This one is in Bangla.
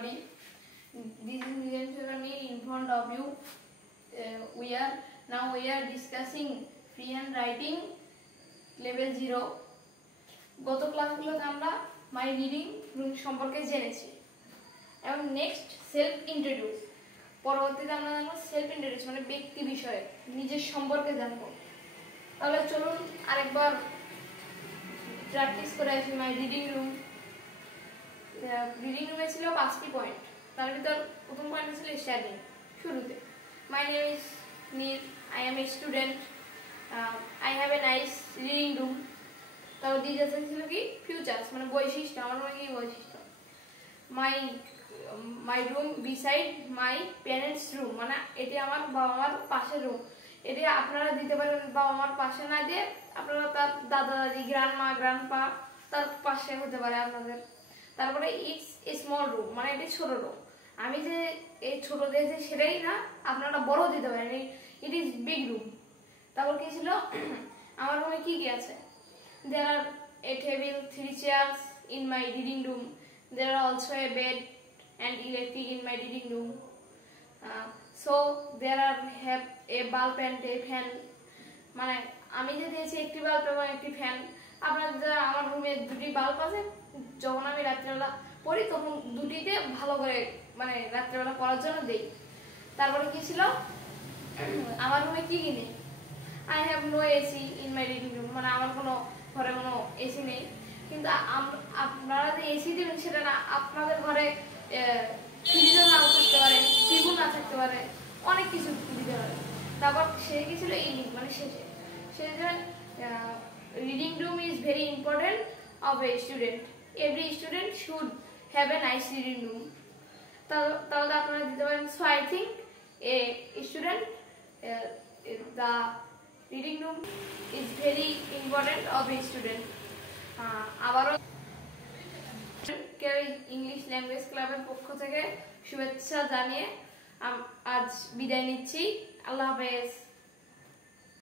everybody. This is Nilesh Sarani in front of you. We are discussing free hand writing level 0. গত ক্লাসগুলোতে আমরা মাই রিডিং রুম সম্পর্কে জেনেছি এবং নেক্সট সেলফ ইন্ট্রোডিউস। পরবর্তীতে আমরা জানবো সেলফ ইন্ট্রোডিউস মানে ব্যক্তি বিষয়ে নিজের সম্পর্কে জানবো। তাহলে চলুন আরেকবার প্র্যাকটিস করে আসি। মাই রিডিং রুমে ছিল 5টি পয়েন্ট, তার ভিতর প্রথম পয়েন্ট ছিল স্টাডিং। শুরুতে my name is Neel, I am a student, I have a nice reading room. তারপর দ্বিতীয় ছিল কি ফিউচার্স মানে বৈশিষ্ট্য, আমার মনে কি বৈশিষ্ট্য। My room beside my parents room মানে এটি আমার বাবা মার পাশের রুম। এটি আপনারা দিতে পারেন বাবা মার পাশে না দিয়ে আপনারা তার দাদা দাদি গ্র্যান্ডমা গ্র্যান্ডপা তার পাশে হতে পারে আপনাদের। তারপরে ইটস এ স্মল রুম মানে এটি ছোট রুম। আমি যে এই ছোট দিয়েছি সেটাই না, আপনারা বড় দিতে পারেন, ইট ইজ বিগ রুম। তারপর কি ছিল আমার রুমে কি কি আছে। There are a table, 3 chairs in my reading room. There are also a bed and electric in my reading room. So there have a bulb and a fan. মানে আমি যে দিয়েছি একটি বাল্ব এবং একটি ফ্যান। আপনাদের আমার রুমে 2টি বাল্ব আছে, যখন আমি রাত্রেবেলা পড়ি তখন 2টিতে ভালো করে মানে রাত্রেবেলা পড়ার জন্য দেই। তারপরে কি ছিল আমার রুমে কি কি নেই। I have no AC in my reading room মানে আমার কোনো ঘরে কোনো এসি নেই। কিন্তু আপনারা যে এসি দিবেন সেটা না, আপনাদের ঘরে ফ্রিজও নাও থাকতে পারে, টিভিও না থাকতে পারে, অনেক কিছু দিতে পারে। তারপর সে কি ছিল ইভিনিং মানে শেষে reading room is very important of a student, every student should have a nice reading room. তাহলে আপনারা দিতে পারেন so I think a student the reading room is very important of a student. আবারও ইংলিশ ল্যাঙ্গুয়েজ ক্লাবের পক্ষ থেকে শুভেচ্ছা জানিয়ে আজ বিদায় নিচ্ছি। আল্লাহ হাফেজ।